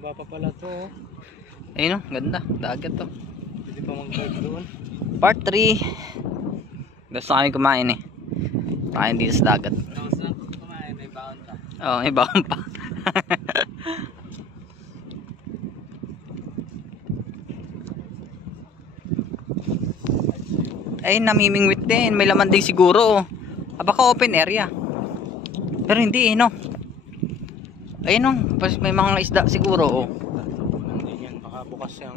Mahaba pa pala to. Ayun o, ganda. Dagat to. Pwede pa mag-dive doon. Part 3. Gusto kami kumain eh. Kain dito sa dagat. Tapos na kumain, may baon pa. Oo, may baon pa. Ay, namimingwit din. May laman din siguro. Baka open area. Pero hindi eh, no? Ayun no, may mga isda siguro oh. Hindi yan, baka bukas yung...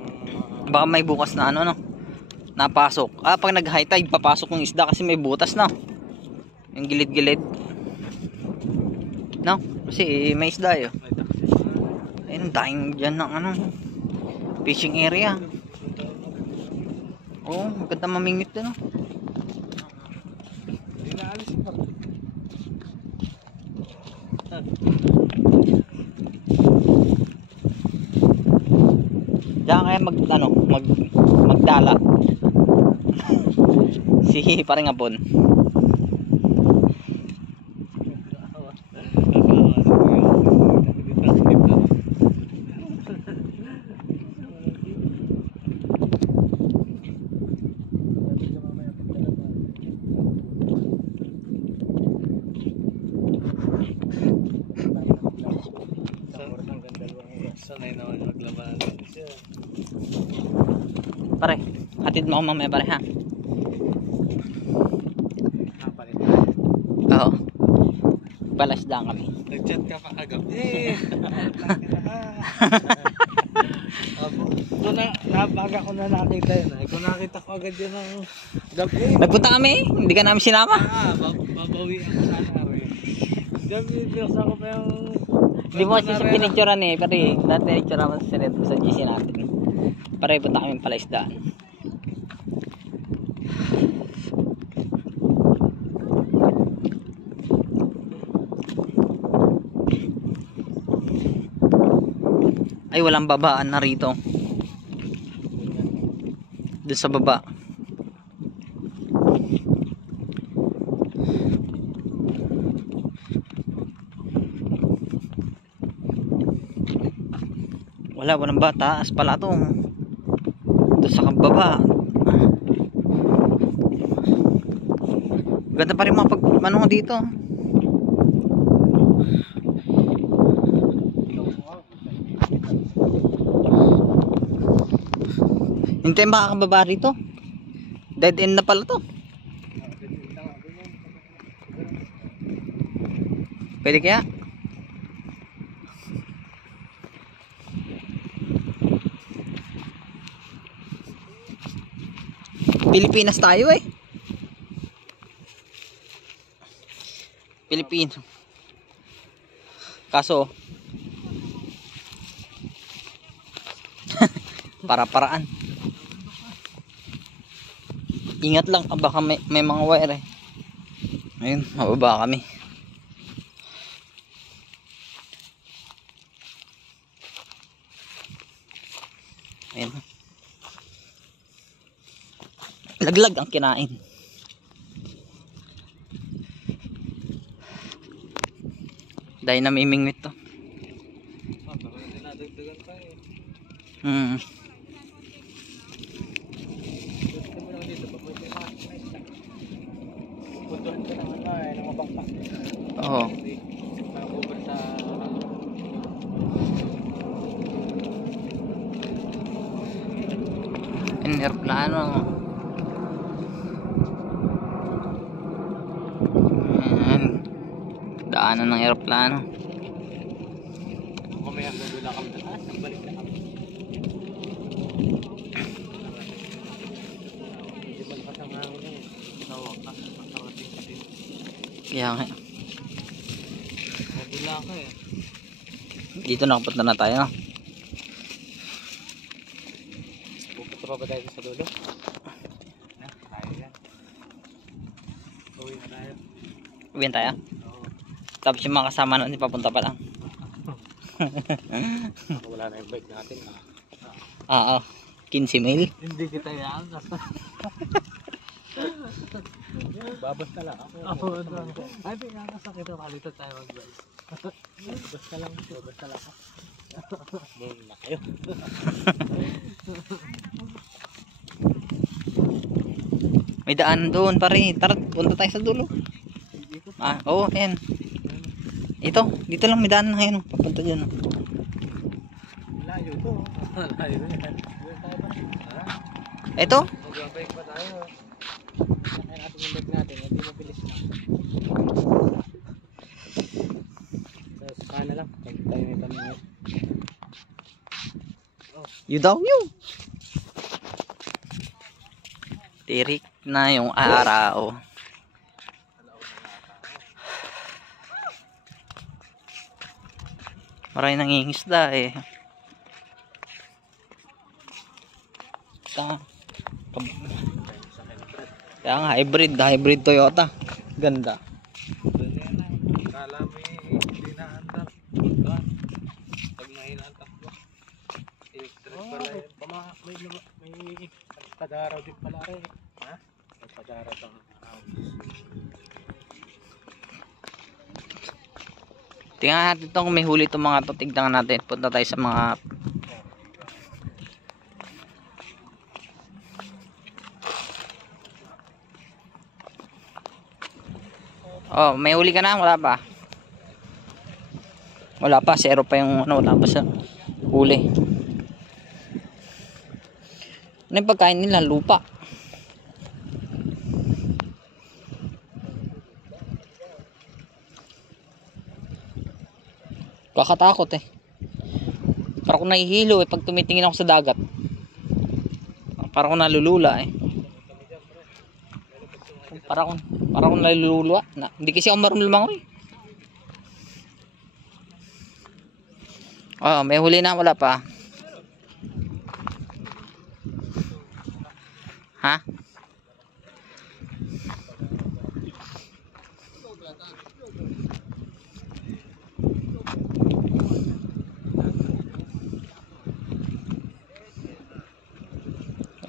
Baka may bukas na ano no? Napasok. Pag nag high tide, papasok yung isda kasi may butas na. Yung gilid-gilid. No? Kasi may isda eh. Ayun, daing dyan ng ano, fishing area. Oh, maganda mamingwit din no? Hindi na alis pa. Diyan kaya magdala. Si paring Apon. Sanay naman maglabanan siya. Pare, hatid mo ako mamaya pare ha. Palit. Oo. Palasdaan kami. Nag-chat ka pa kagabi. Kung nabaga ko na nakita yun. Kung nakita ko agad yun ng gabi. Nagpunta kami, hindi ka namin sinama. Babawi ako sana rin. Diyan pinilsa ko pa yung... Hindi mo kasi pinicturean eh, pero dati pinicturean mo sa GC natin. Pare, punta kami palaisdaan. Ay, walang babaan na rito. Doon sa baba. Walang bata, taas pala to. Ito sa kababa. Ganda pa rin mga pag dito. Hintayin makakababa rito. Dead end na pala to. Pwede kaya? Pilipinas tayo eh. Pilipino. Kaso para-paraan. Ingat lang, baka may mga wire eh. Ayun, mababa kami. Ayun. Laglag ang kinain. Dahil namimingwit to. Oo. Yung aeroplano. Ayan. Daanan ng aeroplano. Mamaya gagula kami na taas, balik na kami. Hindi ba nakasama namin yun? Tawag ka, nakarating ka din. Kaya nga. Gagula ka eh. Dito nakapunta na tayo. Pupunta pa ba tayo sa dulo? Tayo yan. Uwi na tayo. Uwi tayo? Oo. Tapos yung mga kasama natin papunta pa lang. Wala na yung bike natin. Oo. 15 mil. Hindi kita yan. Babas na lang ako. Ay, pinakasakit ako. Kalito tayo mag-bike. Basta lang ito. Basta lang ako. Doon na kayo. May daan doon pare. Tara, punta tayo sa dulo. Oo, ayan. Ito, dito lang may daan na ngayon. Papunta dyan. Layo to. Layo yan. Ito? Mag-bike pa tayo. Kaya natin yung bike natin. Hindi mabilis na. So, sana lang. Pag tayo may pamingat. Yun daw yun. Tirik na yung araw. Maraming nangingisda eh. Kaya nga, hybrid Toyota. Ganda. Kala may hindi na andak. Pag mahina ang takbo. Electric pala yun. May padaraw din pala rin. Ha? May padaraw pang house. Tingnan natin ito kung may huli itong mga to. Tignan natin. Punta tayo sa mga... Oh, may huli ka na? Wala pa? Wala pa. Zero pa yung ano. Wala pa sa huli. Ano yung pagkain nila? Lupa. Kakatakot eh. Para akong nahihilo eh pag tumitingin ako sa dagat. Para akong nalulula eh. Para akong nalulula. Hindi kasi ako marunong lumangoy. Oh, may huli na, wala pa. Ha?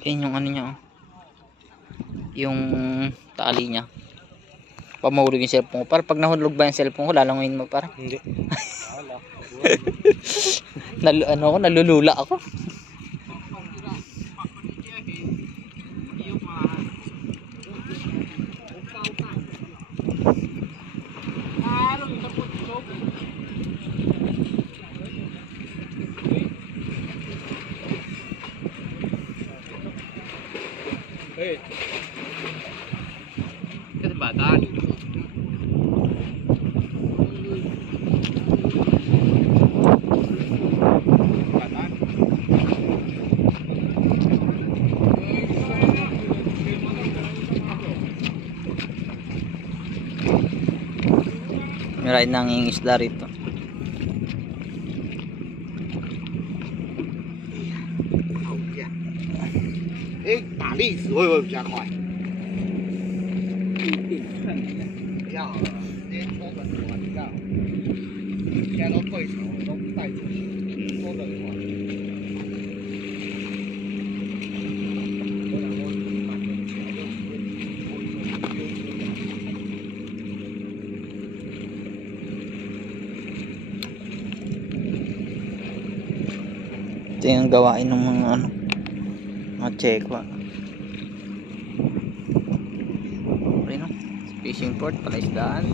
Ayan yung ano niya, oh. Yung tali niya. Pamahulog yung cellphone ko. Para pag nahulog ba yung cellphone ko, lalanguin mo para. Hindi. Nalulula ako. Hey. Kasi bata. May ride ng isda rito.哎，打力死会不会比较快？比较好了，今天拖的话比较好，现在都退潮了，都不带出去，拖的话。Ito yung gawain ng mga ano, mga tsekwa. Okay, no? Fishing port, palaisdaan.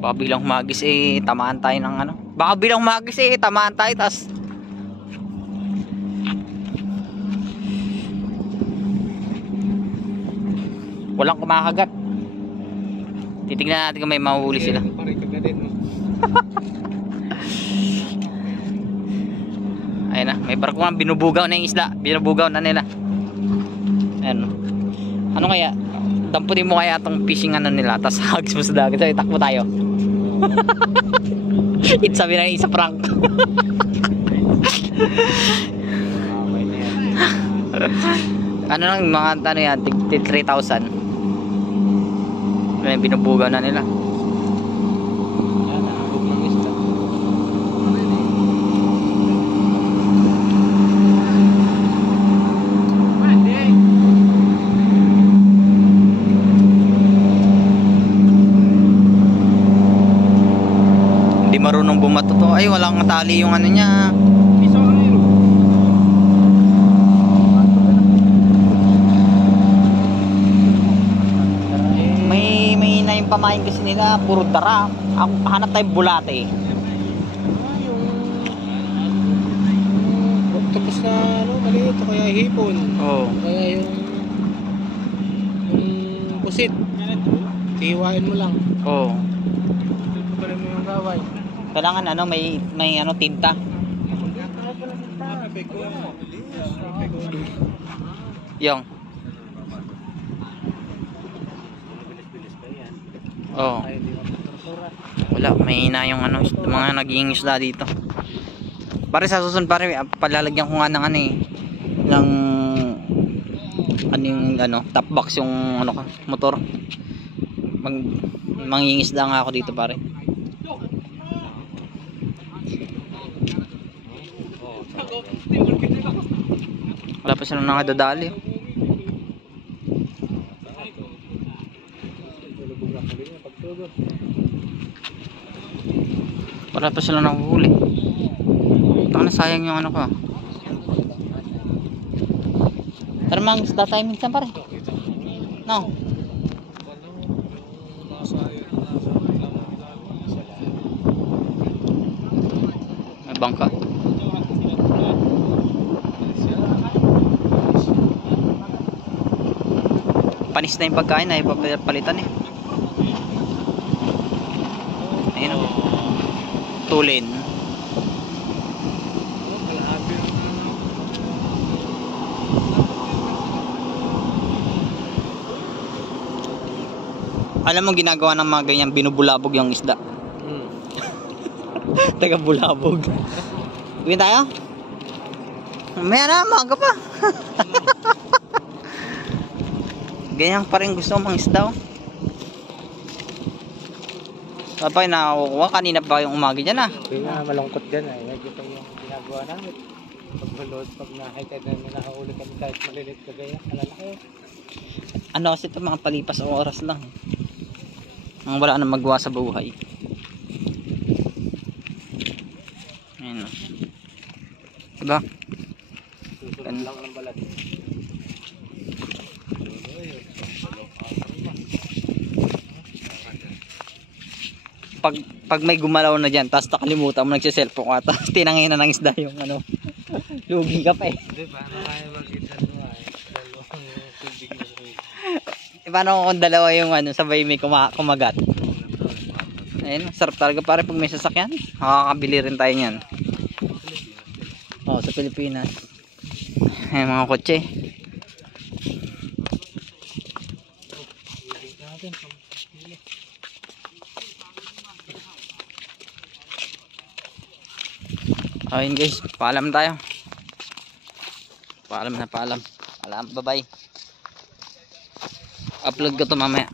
Baka bilang humagis eh tamaan tayo ng ano. Baka bilang humagis eh tamaan tayo tas walang kumakagat. Titignan natin kung may mahuhuli sila. Ayun na, may barko nga binubugaw na yung isda. Binubugaw na nila. Ayun. Ano kaya? Damputin mo kaya itong fishing ano nila, tapos hagis mo sa dagat. Sabi, takbo tayo. Sabi na yung isa prank. Ano lang, mga ano yan, 3,000. Binubugaw na nila. ay walang tali yung ano niya. Isa ka ngayon. May na yung pamain kasi nila, puro dara. Ako hanap tayo bulate. Octopus na ano, maliit o kaya hipon. Oo. Kaya yung pusit. Ihiwain mo lang. Oo. Pala mo yung gaway. Kailangan ano, may ano tinta. Yung. Oo. Wala, may hina yung ano, mga naging isda dito. Pare sa susunod pare, palalagyan ko nga ng ano eh, ng ano yung ano, top box yung ano ka, motor. Mangingisda nga ako dito pare. Wala pa silang nakadadali. Wala pa silang nahuhuli. Taka na, sayang yung ano ko. Tara mang isda tayo minsan pare. No. May bangka. Panis na yung pagkain ay papalitan eh. Ayun o. Tulin. Alam mo ginagawa ng mga ganyan, binubulabog yung isda. Taga bulabog. Uwi tayo? Maya na, maga pa. Ganyan pa rin gusto mga isda. Tapay nakakukuha, kanina pa yung umagi dyan ah. Kaya malungkot dyan eh. Medyo pa yung ginagawa namin. Pag-load, pag na-hike na nakahuli kami kahit malilit ka gaya. Alalaki. Ano kasi ito mga palipas oras lang. Ang wala nang magawa sa buhay. Ayun o. Diba? Susunod lang ng balat. Pag may gumalaw na dyan, tapos nakalimutan mo nagsiselfon ka, tapos tinangin na ng isda yung ano, lugi ka pa eh. Hindi, paano kaya magkita dalawa eh? Dalawang tubig na rin. Paano kung dalawa yung ano, sabay may kumagat? Ayun, sarap talaga pare pag may sasakyan. Makakabili rin tayo niyan. Oo, sa Pilipinas. Ayun mga kotse. Ayun guys, paalam tayo. Paalam na paalam. Paalam, bye bye. Upload ko to mamaya.